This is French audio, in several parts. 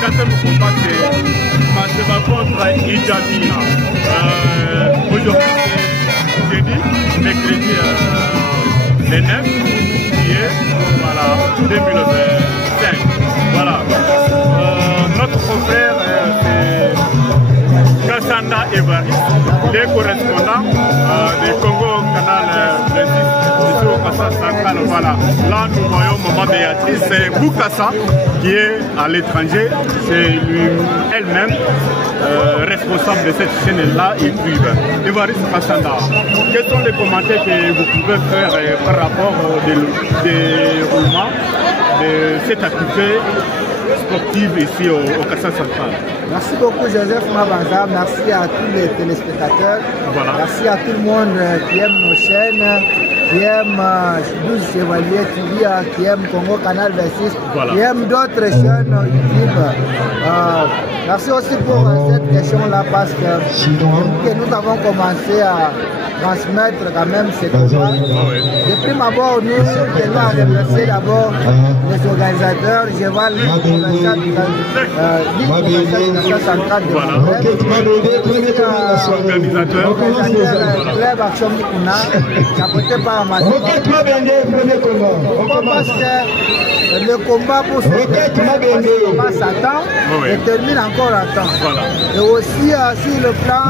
quatrième combat, c'est Maseba contre Idjamina. Aujourd'hui, c'est jeudi, mercredi le 9 juillet, voilà, 2025. Voilà. Notre confrère, c'est Kassanda Evariste, il est correspondant du Congo Canal 26, ici au Kassa Central. Voilà. Là, nous voyons Maman Béatrice, c'est Boukassa qui est à l'étranger, c'est lui elle-même responsable de cette chaîne-là et puis Evariste Kassanda. Quels sont les commentaires que vous pouvez faire par rapport au déroulement de cette activité sportive ici au Kassa Central? Merci beaucoup Joseph Mabanza, merci à tous les téléspectateurs, voilà. Merci à tout le monde qui aime nos chaînes, qui aime 12 Chevaliers TV, qui aime Congo Canal 26, voilà. Qui aime d'autres chaînes YouTube. Merci aussi pour cette question-là parce que nous avons commencé à transmettre quand même ces combats. Depuis d'abord, nous tenons à remercier d'abord les organisateurs, je vois central de Club Action Mikuna, chapeauté par Amateur. Parce que le combat pour ce combat s'attend et termine encore à temps. Et aussi sur le plan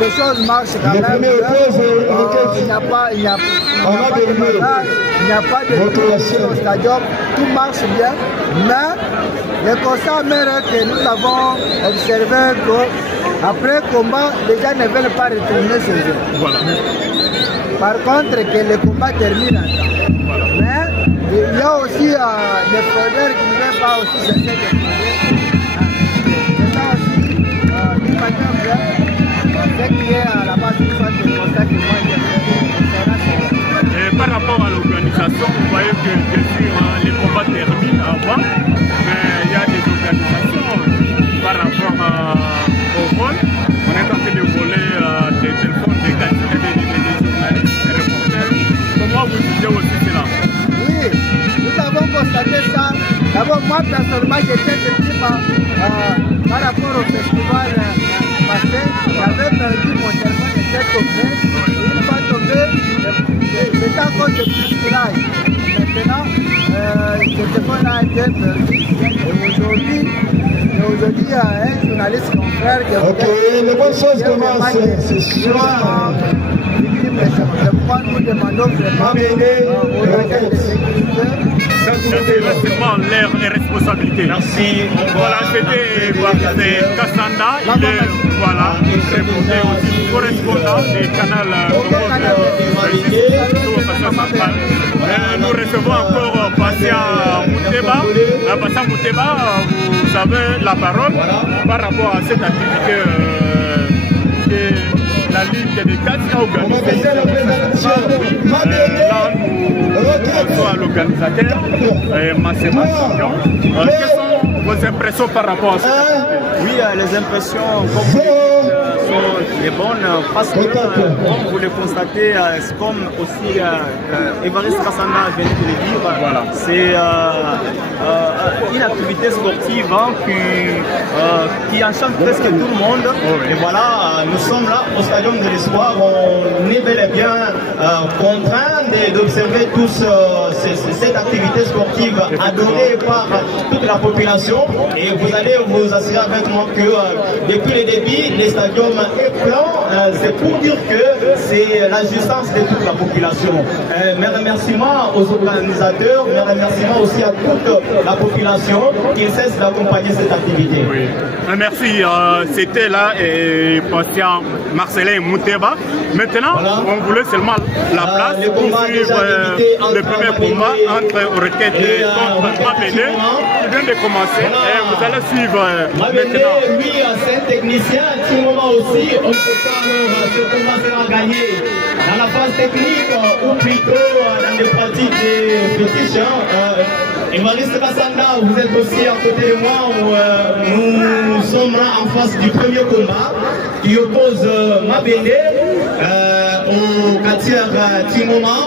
les choses marchent quand même. Il n'y a pas de malade, il n'y a pas de au stadium, tout marche bien, mais le constat amer que nous avons observé qu'après combat, les gens ne veulent pas retourner chez eux. Voilà. Par contre, que le combat termine à temps. Voilà. Mais il y a aussi des fraudeurs qui ne veulent pas aussi chercher des fraudeurs. C'est qui est à la base du centre de constat que moi j'ai. Par rapport à l'organisation, vous voyez que bien sûr les combats terminent avant, mais il y a des organisations par rapport au vol. On est en train de voler des téléphones, des journalistes, des reporters. Comment vous jugez aussi cela? Oui, nous avons constaté ça. D'abord, moi personnellement, j'étais victime par rapport au festival passé. J'avais perdu mon téléphone, j'étais tombé. Une fois tombé, c'était à cause de bousculage. Maintenant, ce téléphone a été perdu. Et aujourd'hui, un journaliste confrère qui les bonnes choses commencent. C'est sûr. Nous demandons vraiment aux agents de sécurité. C'est vraiment l'air et responsabilité. Merci. Voilà, c'était Kassanda. Il est voilà, aussi correspondant du canal nous recevons encore Passia Mouteba. Passia Mouteba, vous avez la parole par rapport à cette activité que la Ligue des 4 a organisée. Là, nous sommes à l'organisateur, Masséma Champion. Quelles sont vos impressions par rapport à ça? Oui, les impressions sont les bonnes parce que, comme vous le constatez, comme aussi Evariste Kassanda vient de le dire, voilà. C'est une activité sportive qui enchante presque tout le monde. Et voilà, nous sommes là au Stadium de l'Espoir. On est bel et bien contraints d'observer tous cette activité sportive adorée par toute la population. Et vous allez vous assurer avec moi que depuis le début, les stadiums est plein. C'est pour dire que c'est la jouissance de toute la population. Mes remerciements aux organisateurs, mes remerciements aussi à toute la population qui cesse d'accompagner cette activité. Oui. Merci. C'était là et patient Marcelin Mouteba. Maintenant, voilà. On voulait seulement la place pour suivre le premier combat entre Requête et contre Mabédé. Il vient de commencer et vous allez suivre maintenant. Lui, c'est un technicien. À tout moment aussi, on ne peut pas ce combat sera gagné dans la phase technique ou plutôt dans les pratiques des fétiches. Evariste Kassanda, vous êtes aussi à côté de moi où nous sommes là en face du premier combat qui oppose Mabédé au Katir Timoma.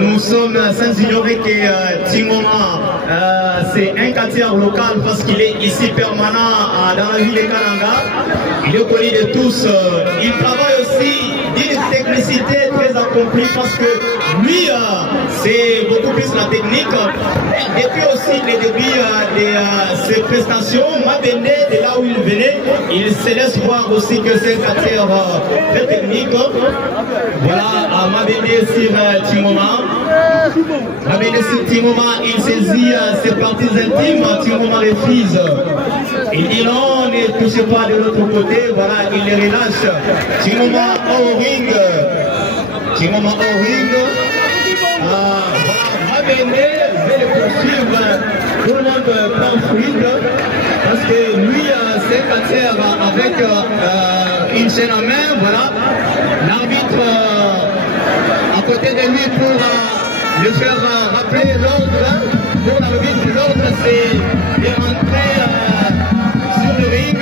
nous sommes sans ignorer que Tingoma, c'est un quartier local parce qu'il est ici permanent dans la ville de Kananga. Il est connu de tous. Il travaille aussi d'une technicité très accomplie parce que lui, c'est beaucoup plus la technique. Depuis aussi le début de ses prestations, Mabende, de là où il venait, il se laisse voir aussi que c'est un quartier très technique. Voilà, Mabende sur Tingoma. Mabende sur Tingoma, il saisit ses parties intimes, Tingoma refuse. Il dit non, ne touchez pas de l'autre côté, voilà, il les relâche. Tingoma au ring. Tingoma au ring. Mabende veut le poursuivre, tout le monde prend fluide, parce que lui, c'est un quartier avec une chaîne à main, voilà. L'arbitre à côté de lui pour le faire rappeler l'ordre. Pour l'arbitre, l'ordre c'est de rentrer sur le ring.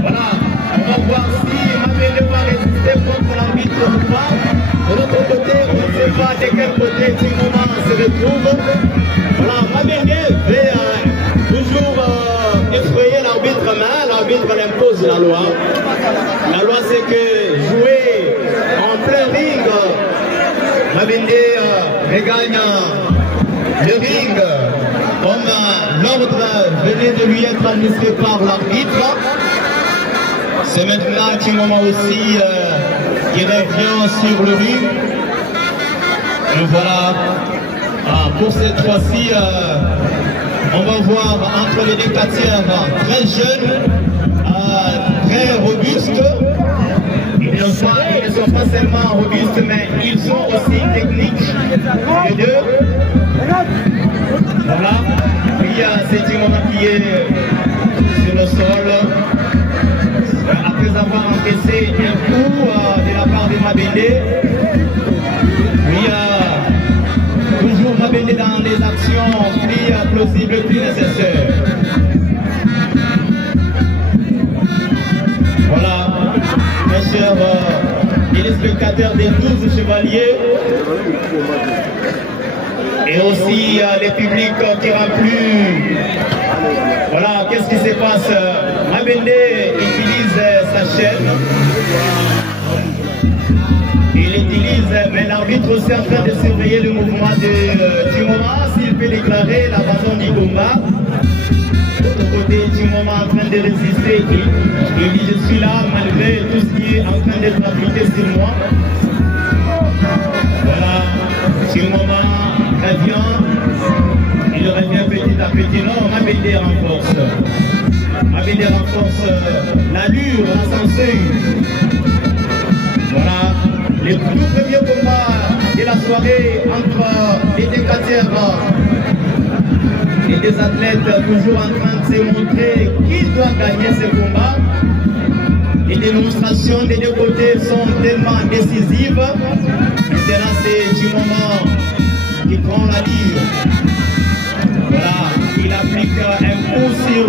Voilà, on va voir si Mabende va résister contre l'arbitre ou pas. De l'autre côté, on ne sait pas de quel côté Tingoma se retrouve. Voilà, Mabende veut toujours effrayer l'arbitre, mais l'arbitre impose la loi. La loi c'est que jouer en plein ring, Mabende regagne le ring comme l'ordre venait de lui être administré par l'arbitre. C'est maintenant Tingoma aussi qui revient sur le ring. Et voilà, pour cette fois-ci, on va voir entre les deux quartiers très jeunes, très robustes. Ils ne sont pas seulement robustes, mais ils sont aussi techniques, les deux. Voilà, puis c'est Tingoma qui est sur le sol. Après avoir encaissé un coup de la part de Mabende, toujours Mabende dans des actions plus plausibles, plus nécessaires. Voilà, mes chers téléspectateurs des 12 chevaliers, et aussi les publics qui remplis. Voilà, qu'est-ce qui se passe? Mabende utilise sa chaîne. Il utilise, mais l'arbitre aussi est en train de surveiller le mouvement de Tingoma, s'il peut déclarer l'abandon du combat. De l'autre côté, Tingoma est en train de résister. Il dit je suis là malgré tout ce qui est en train d'être appliqué sur moi. Voilà, Tingoma revient. Il revient petit à petit. Non, Mabende renforce. Mabende renforce l'allure, la sensée. Voilà, les tout premiers combats de la soirée entre les deux quartiers et des athlètes toujours en train de se montrer qui doit gagner ce combat. Les démonstrations des deux côtés sont tellement décisives. Maintenant, c'est du moment qui prend la livre. Voilà, il applique un coup sur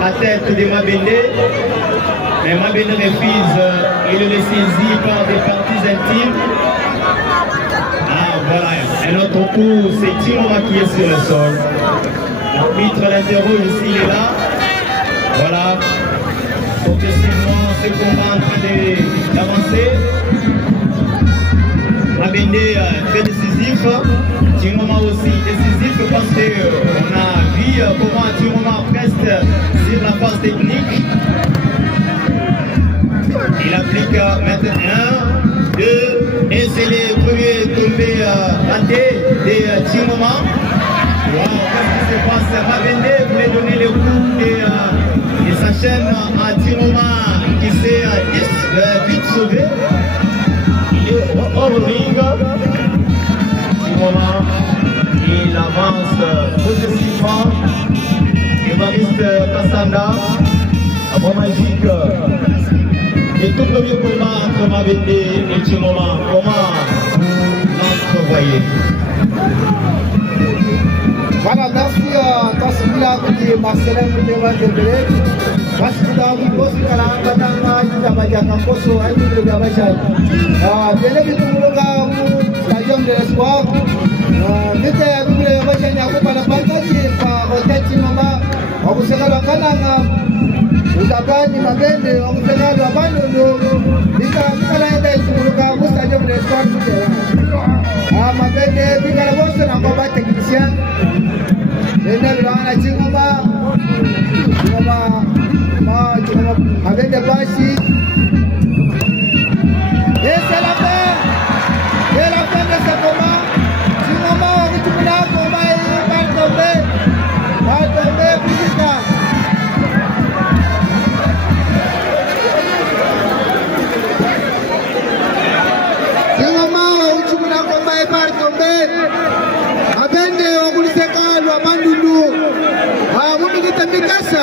la tête de Mabende, mais Mabende refuse, il le saisit par des parties intimes. Ah voilà, un autre coup, c'est Tingoma qui est sur le sol. L'arbitre l'interroge ici, il est là. Voilà, progressivement, ce combat en train d'avancer. Mabende très décisif, Tingoma aussi décisif parce qu'on a vu comment Tingoma reste sur la phase technique. Il applique maintenant 1, 2, et c'est les premiers tombés ratés de Tingoma. Wow, qu'est-ce qui se passe? Mabende voulait donner le coup de sa chaîne à Tingoma qui s'est vite sauvé. Hors ring, Tingoma, il avance progressivement. Évariste Kassanda, à bon magique. Le tout premier combat entre Mabende et Tingoma, comment vous l'entrevoyez? Voilà, merci à Tassimila qui est Marcelin qui est Vandebele. Merci à vous, Boss Kalanga, Yamajaka Koso, Aïe de Gabachal. Bien évidemment, stadium de l'espoir. Vite à vous, les Gabachal, Yakuba, la partage par Tati Mama, on vous sera la Kananga. Utabani Mabende, on vous sera la Bande, Mika Mika, stadium de l'espoir. Mabende, Mika la Bosse, un combat technicien. Avec des bâchis. Et c'est la fin. C'est la fin de ce combat. Du moment où tout le monde va tomber. Va tomber plus tard. Du moment où tout le monde va tomber. Abende wakuliseka lwa bandundu mumikita mikasa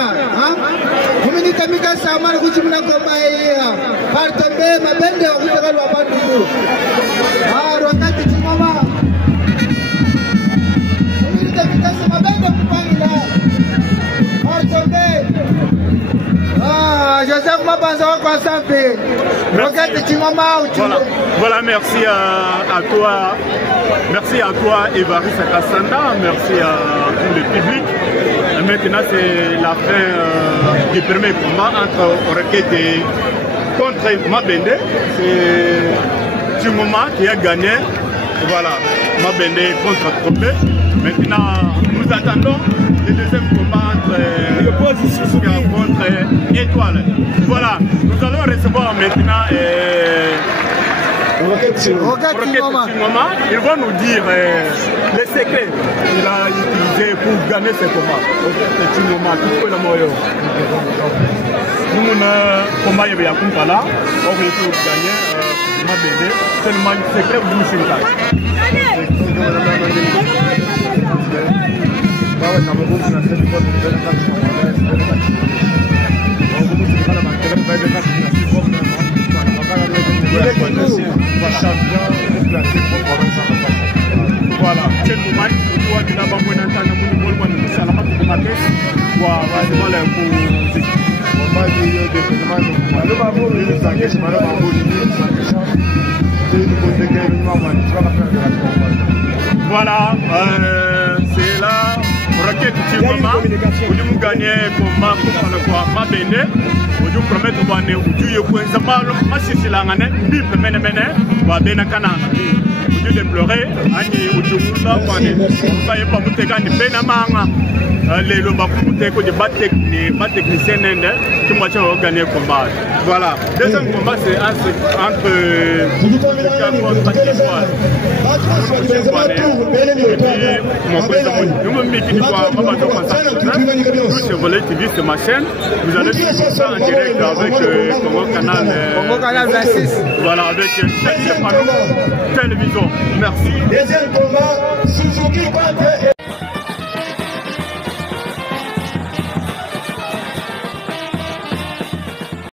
mumikita mikasa mara kuchimuna ngoma iya partambe mabende wakuliseka lwa bandundu wakati chingoma mumikita mikasa mabende kupangila partambe Joseph Mabanza wako asampe wakati chingoma voilà, merci à toi. Merci à toi, Évariste Kassanda. Merci à tout le public. Et maintenant, c'est la fin du premier combat entre Orekete et contre Mabende. C'est Chingoma qui a gagné. Voilà, Mabende contre Trompé. Maintenant, nous attendons le deuxième combat contre Étoile. Voilà, nous allons recevoir maintenant. Rocket Chingoma, ils vont nous dire les secrets qu'il a utilisés pour gagner ce combat. Rocket Chingoma, tout le monde. Nous avons combat avec Yakumpala, on veut gagner Mabende, seulement le secret vous nous voilà, c'est le moment où tu as besoin d'entendre voilà, c'est là. Rocket Chingoma, vous nous gagnez combat pour le quoi Mabende, vous nous promettez que vous avez un combat, vous avez un combat, vous avez vous déplorer, voilà. Deuxième combat, c'est entre c'est ma chaîne. Vous allez suivre ça en direct avec Congo Canal 26. Voilà, avec télévision. Merci. Deuxième combat, Suzuki contre